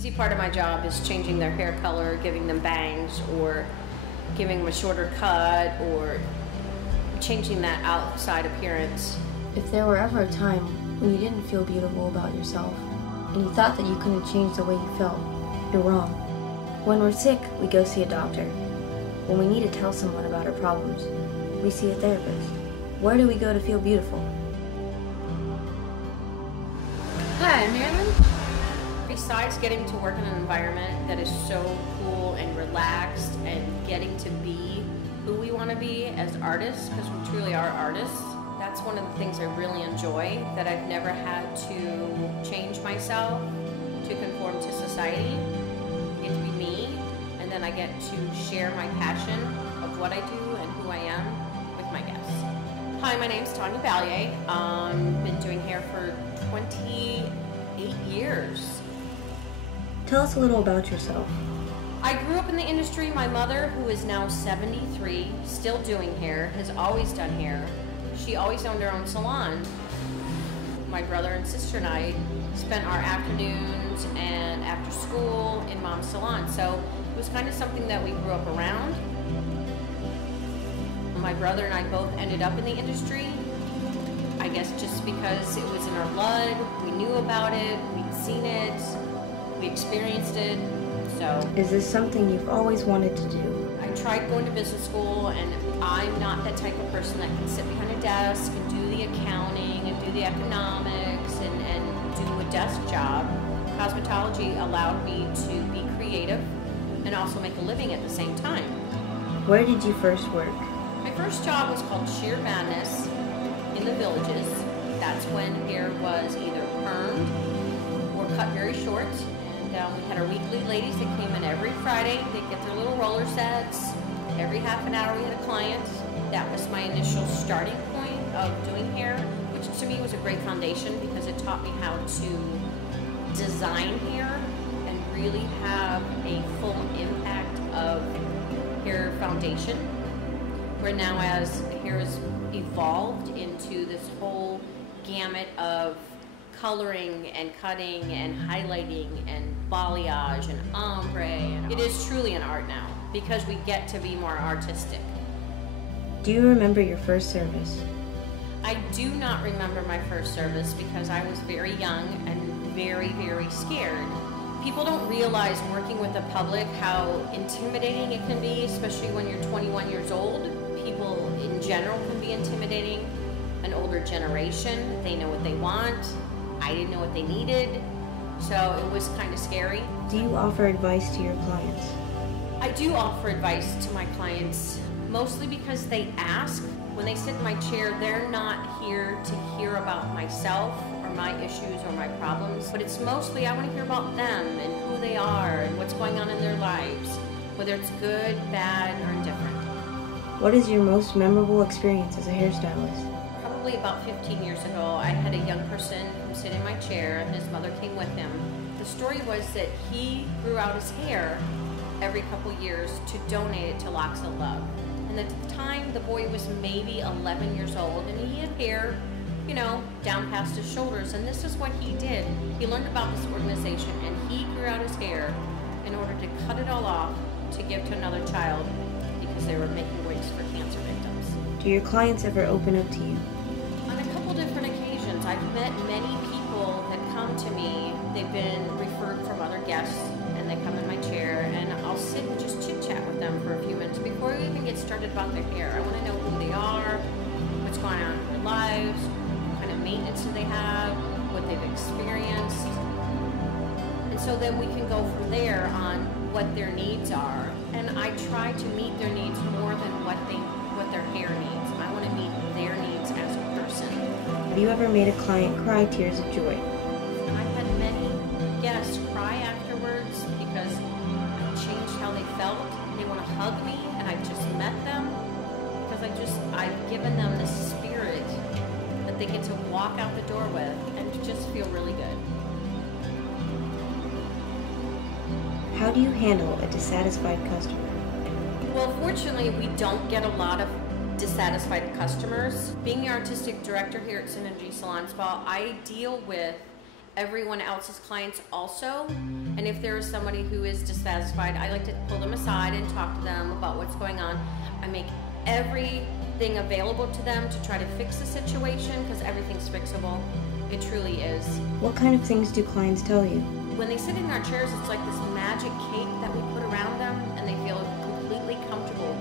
Easy part of my job is changing their hair color, giving them bangs, or giving them a shorter cut, or changing that outside appearance. If there were ever a time when you didn't feel beautiful about yourself, and you thought that you couldn't change the way you felt, you're wrong. When we're sick, we go see a doctor. When we need to tell someone about our problems, we see a therapist. Where do we go to feel beautiful? Hi, I'm Marilyn. Besides getting to work in an environment that is so cool and relaxed and getting to be who we want to be as artists, because we truly are artists, that's one of the things I really enjoy, that I've never had to change myself to conform to society. I get to be me, and then I get to share my passion of what I do and who I am with my guests. Hi, my name's Tanya Ballier. Been doing hair for 28 years. Tell us a little about yourself. I grew up in the industry. My mother, who is now 73, still doing hair, has always done hair. She always owned her own salon. My brother and sister and I spent our afternoons and after school in Mom's salon, so it was kind of something that we grew up around. My brother and I both ended up in the industry, I guess just because it was in our blood. We knew about it, we'd seen it, we experienced it, so. Is this something you've always wanted to do? I tried going to business school, and I'm not that type of person that can sit behind a desk and do the accounting and do the economics and do a desk job. Cosme-Psychology allowed me to be creative and also make a living at the same time. Where did you first work? My first job was called Sheer Madness in the Villages. That's when hair was either permed or cut very short. And we had our weekly ladies that came in every Friday. They'd get their little roller sets. Every half an hour we had a client. That was my initial starting point of doing hair, which to me was a great foundation because it taught me how to design hair and really have a full impact of hair foundation. Where now, as hair has evolved into this whole gamut of coloring and cutting and highlighting and balayage and ombre, and it is truly an art now because we get to be more artistic. Do you remember your first service? I do not remember my first service because I was very young and very, very scared. People don't realize working with the public how intimidating it can be, especially when you're 21 years old. People in general can be intimidating. An older generation, they know what they want. I didn't know what they needed, so it was kind of scary. Do you offer advice to your clients? I do offer advice to my clients, mostly because they ask. When they sit in my chair, they're not here to hear about myself or my issues or my problems, but it's mostly I want to hear about them and who they are and what's going on in their lives, whether it's good, bad, or indifferent. What is your most memorable experience as a hairstylist? Probably about 15 years ago, I had a young person who sit in my chair and his mother came with him. The story was that he grew out his hair every couple years to donate it to Locks of Love. And at the time, the boy was maybe 11 years old and he had hair, you know, down past his shoulders. And this is what he did. He learned about this organization and he grew out his hair in order to cut it all off to give to another child because they were making wigs for cancer victims. Do your clients ever open up to you? On a couple different occasions. I've met many people that come to me. They've been referred from other guests and they come in my chair and I'll sit and just chit chat with them for a few minutes before we even get started about their hair. I want to know who they are, what's going on in their lives, what kind of maintenance do they have, what they've experienced. And so then we can go from there on what their needs are. And I try to meet their needs more than what their hair needs. I want to meet their needs as a person. Have you ever made a client cry tears of joy? And I've had many guests cry afterwards because I changed how they felt. They want to hug me and I've just met them because I've given them this spirit that they get to walk out the door with and to just feel really good. How do you handle a dissatisfied customer? Well, fortunately, we don't get a lot of dissatisfied customers. Being the artistic director here at Synergy Salon Spa, I deal with everyone else's clients also. And if there is somebody who is dissatisfied, I like to pull them aside and talk to them about what's going on. I make everything available to them to try to fix the situation, because everything's fixable. It truly is. What kind of things do clients tell you? When they sit in our chairs, it's like this magic cape that we put around them, and they feel completely comfortable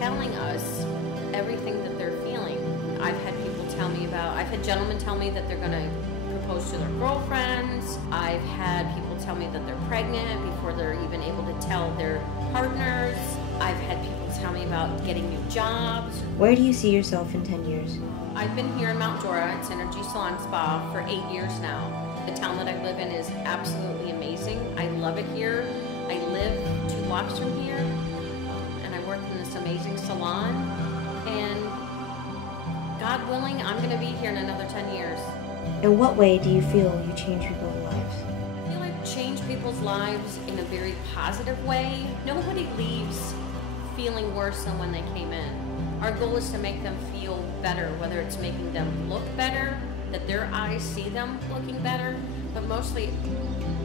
telling us everything that they're feeling. I've had gentlemen tell me that they're going to propose to their girlfriends. I've had people tell me that they're pregnant before they're even able to tell their partners. I've had people tell me about getting new jobs. Where do you see yourself in 10 years? I've been here in Mount Dora. It's Energy Salon Spa for 8 years now. The town that I live in is absolutely amazing. I love it here. I live 2 blocks from here, and I work in this amazing salon. And God willing, I'm going to be here in another 10 years. In what way do you feel you change people's lives? I feel I've changed people's lives in a very positive way. Nobody leaves feeling worse than when they came in. Our goal is to make them feel better, whether it's making them look better, that their eyes see them looking better, but mostly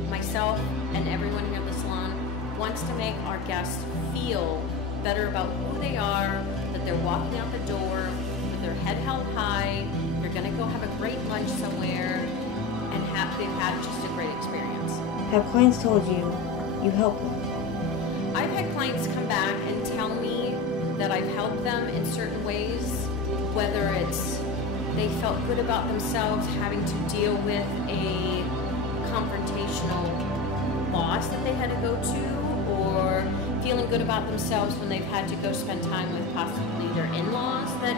myself and everyone here in the salon wants to make our guests feel better about who they are, that they're walking out the door with their head held high, they're going to go have a great lunch somewhere, and they've had just a great experience. Have clients told you you help them? I've had clients come back and tell me that I've helped them in certain ways, whether it's they felt good about themselves having to deal with a confrontational boss that they had to go to, or feeling good about themselves when they've had to go spend time with possibly their in-laws that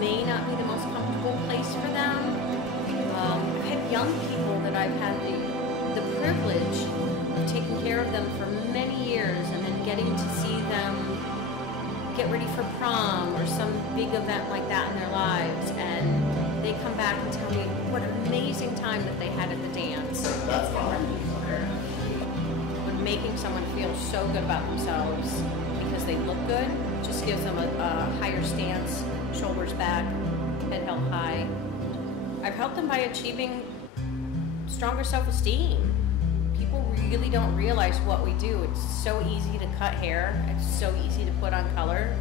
may not be the most comfortable place for them. I've had young people that I've had the privilege of taking care of them for many years, and then getting to see them get ready for prom or some big event like that in their lives, and they come back and tell me what an amazing time that they had at the dance. That's fine. When making someone feel so good about themselves because they look good just gives them a higher stance, shoulders back, head held high. I've helped them by achieving stronger self-esteem. People really don't realize what we do. It's so easy to cut hair. It's so easy to put on color.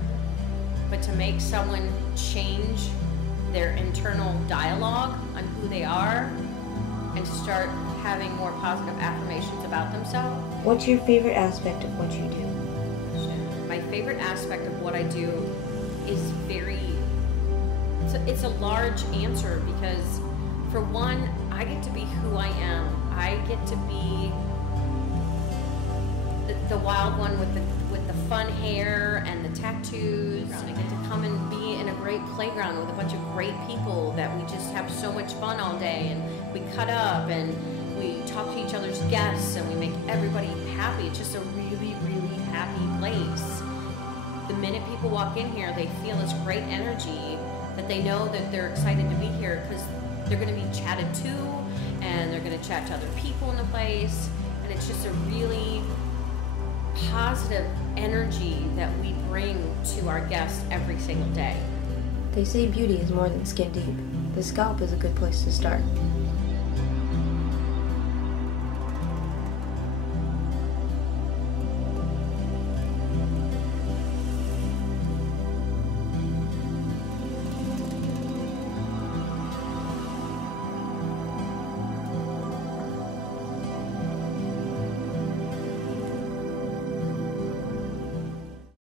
But to make someone change their internal dialogue on who they are and start having more positive affirmations about themselves. What's your favorite aspect of what you do? My favorite aspect of what I do is it's a large answer, because for one, I get to be who I am. I get to be the wild one with the fun hair and the tattoos. I get to come and be in a great playground with a bunch of great people that we just have so much fun all day, and we cut up and we talk to each other's guests and we make everybody happy. It's just a really, really happy place. The minute people walk in here, they feel this great energy that they know that they're excited to be here because they're going to be chatted to, and they're going to chat to other people in the place, and it's just a really positive energy that we bring to our guests every single day. They say beauty is more than skin deep. The scalp is a good place to start.